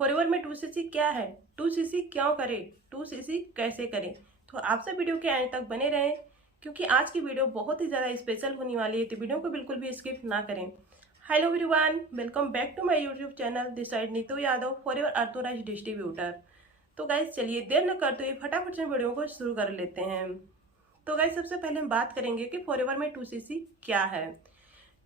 Forever में 2cc क्या है, 2cc क्यों करें, 2cc कैसे करें। तो आप सब वीडियो के एंड तक बने रहें क्योंकि आज की वीडियो बहुत ही ज़्यादा स्पेशल होने वाली है, तो वीडियो को बिल्कुल भी स्किप ना करें। Hello everyone, welcome back to my YouTube channel, this side Neetu Yadav forever authorised distributor. तो गाइस चलिए देर न करते हुए फटाफट से वीडियो को शुरू कर लेते हैं। तो गाइस सबसे पहले हम बात करेंगे कि फॉरएवर में 2cc क्या है।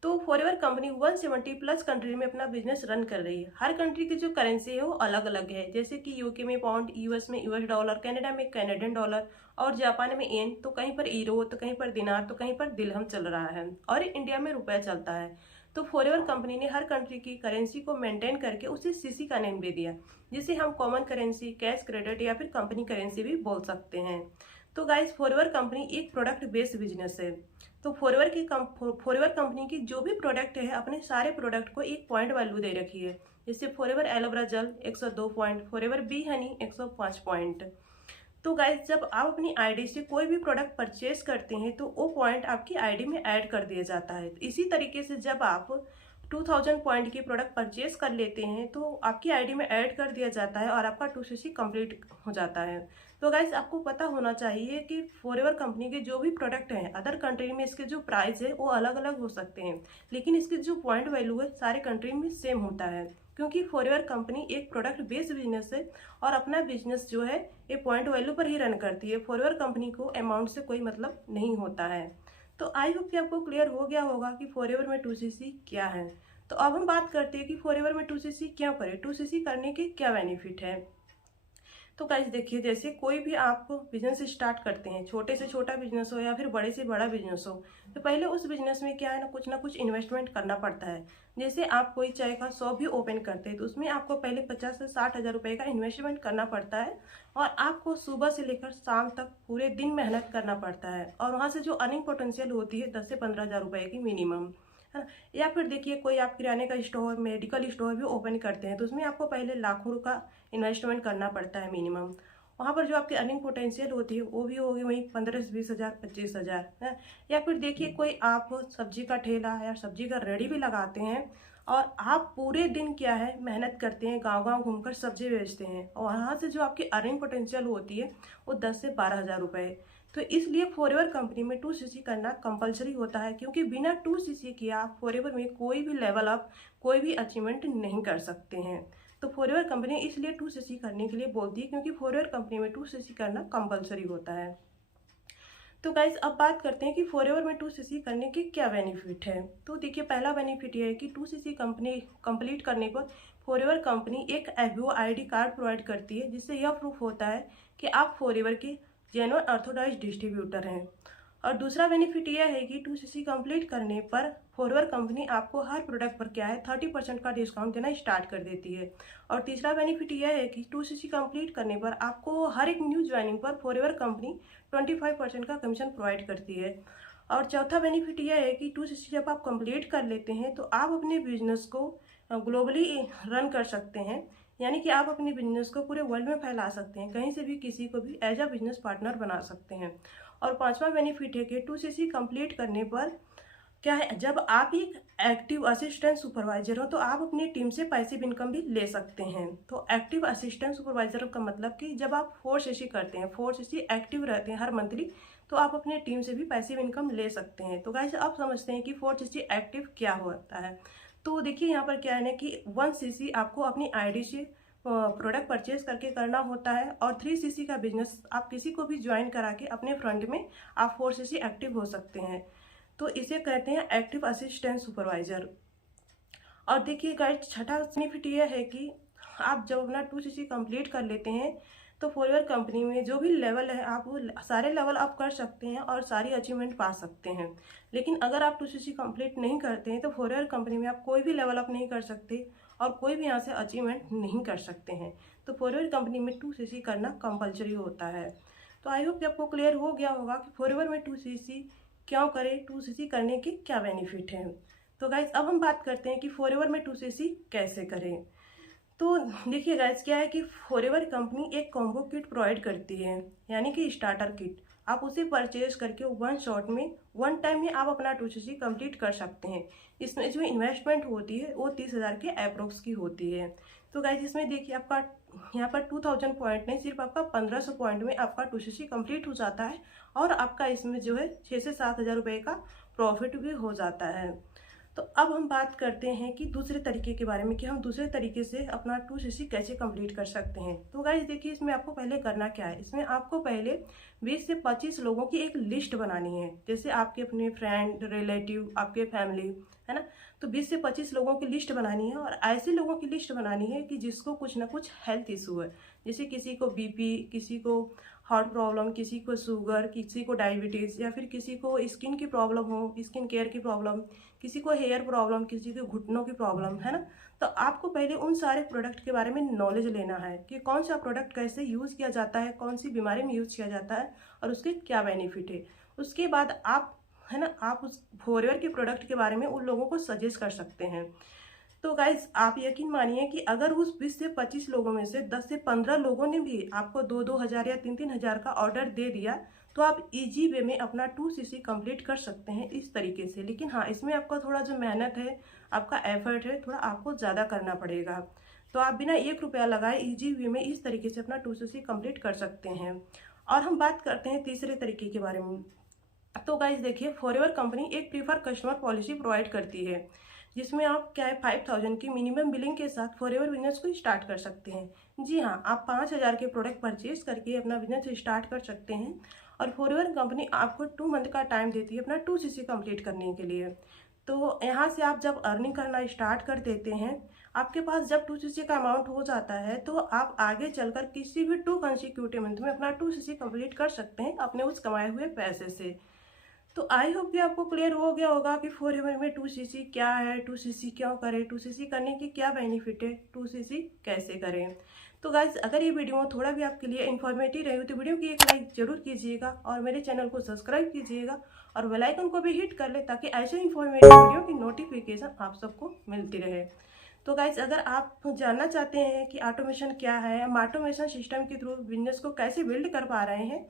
तो फॉरएवर कंपनी 170 प्लस कंट्री में अपना बिजनेस रन कर रही है। हर कंट्री की जो करेंसी है वो अलग अलग है, जैसे कि यूके में पाउंड, यूएस में यूएस डॉलर, कनाडा में कैनेडियन डॉलर और जापान में येन, तो कहीं पर ईरो, तो कहीं पर दिनार, तो कहीं पर दिरहम चल रहा है और इंडिया में रुपया चलता है। तो फॉरएवर कंपनी ने हर कंट्री की करेंसी को मेंटेन करके उसे सीसी का नेम दे दिया, जिसे हम कॉमन करेंसी, कैश क्रेडिट या फिर कंपनी करेंसी भी बोल सकते हैं। तो गाइस फॉरएवर कंपनी एक प्रोडक्ट बेस्ड बिजनेस है। तो फॉरएवर कंपनी की जो भी प्रोडक्ट है, अपने सारे प्रोडक्ट को एक पॉइंट वैल्यू दे रखी है। जैसे forever aloe vera gel 102 point, forever B Honey 105 point. तो गाइस जब आप अपनी आईडी से कोई भी प्रोडक्ट परचेज करते हैं तो वो पॉइंट आपकी आईडी में ऐड कर दिया जाता है। तो इसी तरीके से जब आप 2000 पॉइंट की प्रोडक्ट परचेज कर लेते हैं तो आपकी आईडी में ऐड कर दिया जाता है और आपका 2cc कंप्लीट हो जाता है। तो गाइस आपको पता होना चाहिए कि फॉरएवर कंपनी के जो भी प्रोडक्ट हैं, अदर कंट्री में इसके जो प्राइस है वो अलग अलग हो सकते हैं, लेकिन इसके जो पॉइंट वैल्यू है सारे कंट्री में सेम होता है, क्योंकि फॉरएवर कंपनी एक प्रोडक्ट बेस्ड बिजनेस है और अपना बिजनेस जो है ये पॉइंट वैल्यू पर ही रन करती है। फॉरएवर कंपनी को अमाउंट से कोई मतलब नहीं होता है। तो आई होप कि आपको क्लियर हो गया होगा कि फॉरएवर में 2cc क्या है। तो अब हम बात करते हैं कि फॉरएवर में 2cc क्यों करें, 2cc करने के क्या बेनिफिट है। तो गाइस देखिए, जैसे कोई भी आप बिजनेस स्टार्ट करते हैं, छोटे से छोटा बिजनेस हो या फिर बड़े से बड़ा बिजनेस हो, तो पहले उस बिजनेस में क्या है ना कुछ इन्वेस्टमेंट करना पड़ता है। जैसे आप कोई चाय का शॉप भी ओपन करते हैं तो उसमें आपको पहले 50 से 60 हज़ार रुपये का इन्वेस्टमेंट करना पड़ता है और आपको सुबह से लेकर शाम तक पूरे दिन मेहनत करना पड़ता है और वहाँ से जो अर्निंग पोटेंशियल होती है 10 से 15 हज़ार रुपये की मिनिमम, है ना। या फिर देखिए कोई आप किराने का स्टोर, मेडिकल स्टोर भी ओपन करते हैं तो उसमें आपको पहले लाखों का इन्वेस्टमेंट करना पड़ता है मिनिमम। वहाँ पर जो आपकी अर्निंग पोटेंशियल होती है वो भी होगी वहीं 15 से 20 हज़ार, 25 हज़ार है। या फिर देखिए कोई आप सब्जी का ठेला या सब्जी का रेडी भी लगाते हैं और आप पूरे दिन क्या है मेहनत करते हैं, गांव गांव घूमकर सब्जी बेचते हैं और वहाँ से जो आपकी अर्निंग पोटेंशियल होती है वो 10 से 12 हज़ार रुपये। तो इसलिए फॉरएवर कंपनी में 2cc करना कंपलसरी होता है, क्योंकि बिना 2cc किए आप फॉरएवर में कोई भी लेवल अप, कोई भी अचीवमेंट नहीं कर सकते हैं। तो फॉरएवर कंपनी इसलिए 2cc करने के लिए बोलती है, क्योंकि फॉरएवर कंपनी में 2cc करना कंपलसरी होता है। तो गाइज अब बात करते हैं कि फॉरएवर में 2cc करने के क्या बेनिफिट है। तो देखिए पहला बेनिफिट ये है कि 2cc कंपनी कंप्लीट करने पर फॉरएवर कंपनी एक FBO ID कार्ड प्रोवाइड करती है, जिससे यह प्रूफ होता है कि आप फॉरएवर के जेन्युइन ऑथराइज्ड डिस्ट्रीब्यूटर हैं। और दूसरा बेनिफिट यह है कि 2cc कंप्लीट करने पर फॉरएवर कंपनी आपको हर प्रोडक्ट पर क्या है 30% का डिस्काउंट देना स्टार्ट कर देती है। और तीसरा बेनिफिट यह है कि 2cc कंप्लीट करने पर आपको हर एक न्यू ज्वाइनिंग पर फॉरएवर कंपनी 25% का कमीशन प्रोवाइड करती है। और चौथा बेनिफिट यह है कि 2cc जब आप कंप्लीट कर लेते हैं तो आप अपने बिजनेस को ग्लोबली रन कर सकते हैं, यानी कि आप अपने बिजनेस को पूरे वर्ल्ड में फैला सकते हैं, कहीं से भी किसी को भी एज अ बिजनेस पार्टनर बना सकते हैं। और पांचवा बेनिफिट है कि 2cc कंप्लीट करने पर क्या है, जब आप एक एक्टिव असिस्टेंट सुपरवाइजर हो तो आप अपनी टीम से पैसिव इनकम भी ले सकते हैं। तो एक्टिव असिस्टेंट सुपरवाइजर का मतलब कि जब आप 4cc करते हैं, 4cc एक्टिव रहते हैं हर मंथली, तो आप अपने टीम से भी पैसिव इनकम ले सकते हैं। तो गाइस आप समझते हैं कि 4cc एक्टिव क्या होता है। तो देखिए यहाँ पर क्या है ना कि 1cc आपको अपनी आईडी से प्रोडक्ट परचेज करके करना होता है और 3cc का बिजनेस आप किसी को भी ज्वाइन करा के अपने फ्रंट में आप 4cc एक्टिव हो सकते हैं। तो इसे कहते हैं एक्टिव असिस्टेंट सुपरवाइजर। और देखिए गाइस छठा बेनिफिट यह है कि आप जब अपना 2cc कंप्लीट कर लेते हैं तो फॉरएवर कंपनी में जो भी लेवल है आप वो सारे लेवल अप कर सकते हैं और सारी अचीवमेंट पा सकते हैं। लेकिन अगर आप 2cc कंप्लीट नहीं करते हैं तो फॉरएवर कंपनी में आप कोई भी लेवल अप नहीं कर सकते और कोई भी यहाँ से अचीवमेंट नहीं कर सकते हैं। तो फॉरएवर कंपनी में 2cc करना कंपलसरी होता है। तो आई होप कि आपको क्लियर हो गया होगा कि फॉरएवर में 2cc क्यों करें, 2cc करने के क्या बेनिफिट हैं। तो गाइज अब हम बात करते हैं कि फॉरएवर में 2cc कैसे करें। तो देखिए गाइज क्या है कि फॉरएवर कंपनी एक कॉम्बो किट प्रोवाइड करती है, यानी कि स्टार्टर किट। आप उसे परचेज करके वन शॉट में, वन टाइम में आप अपना 2cc कंप्लीट कर सकते हैं। इसमें जो इन्वेस्टमेंट होती है वो 30 हज़ार के अप्रोक्स की होती है। तो गाइज इसमें देखिए आपका यहाँ पर 2000 पॉइंट नहीं, सिर्फ आपका 1500 पॉइंट में आपका 2cc कंप्लीट हो जाता है और आपका इसमें जो है 6 से 7 हज़ार रुपये का प्रॉफिट भी हो जाता है। तो अब हम बात करते हैं कि दूसरे तरीके के बारे में कि हम दूसरे तरीके से अपना 2cc कैसे कंप्लीट कर सकते हैं। तो गाइज देखिए इसमें आपको पहले करना क्या है, इसमें आपको पहले 20 से 25 लोगों की एक लिस्ट बनानी है, जैसे आपके अपने फ्रेंड, रिलेटिव, आपके फैमिली, है ना। तो 20 से 25 लोगों की लिस्ट बनानी है और ऐसे लोगों की लिस्ट बनानी है कि जिसको कुछ ना कुछ हेल्थ इशू है, जैसे किसी को बीपी, किसी को हार्ट प्रॉब्लम, किसी को शुगर, किसी को डायबिटीज़, या फिर किसी को स्किन की प्रॉब्लम हो, स्किन केयर की प्रॉब्लम, किसी को हेयर प्रॉब्लम, किसी के घुटनों की प्रॉब्लम, है ना। तो आपको पहले उन सारे प्रोडक्ट के बारे में नॉलेज लेना है कि कौन सा प्रोडक्ट कैसे यूज़ किया जाता है, कौन सी बीमारी में यूज़ किया जाता है और उसके क्या बेनिफिट है। उसके बाद आप, है ना, आप उस फॉरएवर के प्रोडक्ट के बारे में उन लोगों को सजेस्ट कर सकते हैं। तो गाइज आप यकीन मानिए कि अगर उस 20 से 25 लोगों में से 10 से 15 लोगों ने भी आपको 2-2 हज़ार या 3-3 हज़ार का ऑर्डर दे दिया तो आप इजी वे में अपना 2cc कंप्लीट कर सकते हैं इस तरीके से। लेकिन हाँ, इसमें आपका थोड़ा जो मेहनत है, आपका एफर्ट है, थोड़ा आपको ज़्यादा करना पड़ेगा। तो आप बिना 1 रुपया लगाए इजी वे में इस तरीके से अपना 2cc कंप्लीट कर सकते हैं। और हम बात करते हैं तीसरे तरीके के बारे में। तो गाइज देखिए, फॉरएवर कंपनी एक प्रीफर कस्टमर पॉलिसी प्रोवाइड करती है, जिसमें आप क्या है 5000 की मिनिमम बिलिंग के साथ फॉरएवर बिजनेस को स्टार्ट कर सकते हैं। जी हाँ, आप 5000 के प्रोडक्ट परचेज करके अपना बिजनेस स्टार्ट कर सकते हैं और फॉरएवर कंपनी आपको 2 मंथ का टाइम देती है अपना 2cc कंप्लीट करने के लिए। तो यहाँ से आप जब अर्निंग करना स्टार्ट कर देते हैं, आपके पास जब 2cc का अमाउंट हो जाता है तो आप आगे चलकर किसी भी 2 कंसिक्यूटिव मंथ में अपना 2cc कंप्लीट कर सकते हैं अपने उस कमाए हुए पैसे से। तो आई होप कि आपको क्लियर हो गया होगा कि फॉरएवर में 2cc क्या है, 2cc क्यों करें, 2cc करने की क्या बेनिफिट है, 2cc कैसे करें। तो गाइज अगर ये वीडियो थोड़ा भी आपके लिए इन्फॉर्मेटिव रही हो तो वीडियो की एक लाइक जरूर कीजिएगा और मेरे चैनल को सब्सक्राइब कीजिएगा और बेल आइकन को भी हिट कर ले ताकि ऐसे इन्फॉर्मेटिव वीडियो की नोटिफिकेशन आप सबको मिलती रहे। तो गाइज अगर आप जानना चाहते हैं कि ऑटोमेशन क्या है, हम ऑटोमेशन सिस्टम के थ्रू बिजनेस को कैसे बिल्ड कर पा रहे हैं,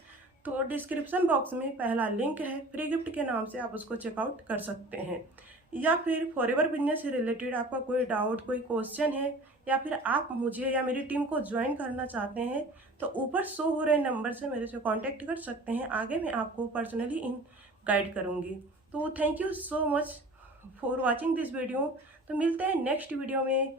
तो डिस्क्रिप्शन बॉक्स में पहला लिंक है फ्री गिफ्ट के नाम से, आप उसको चेकआउट कर सकते हैं। या फिर फॉरएवर बिजनेस से रिलेटेड आपका कोई डाउट, कोई क्वेश्चन है, या फिर आप मुझे या मेरी टीम को ज्वाइन करना चाहते हैं तो ऊपर शो हो रहे नंबर से मेरे से कांटेक्ट कर सकते हैं। आगे मैं आपको पर्सनली इन गाइड करूँगी। तो thank you so much for watching this video. तो मिलते हैं नेक्स्ट वीडियो में।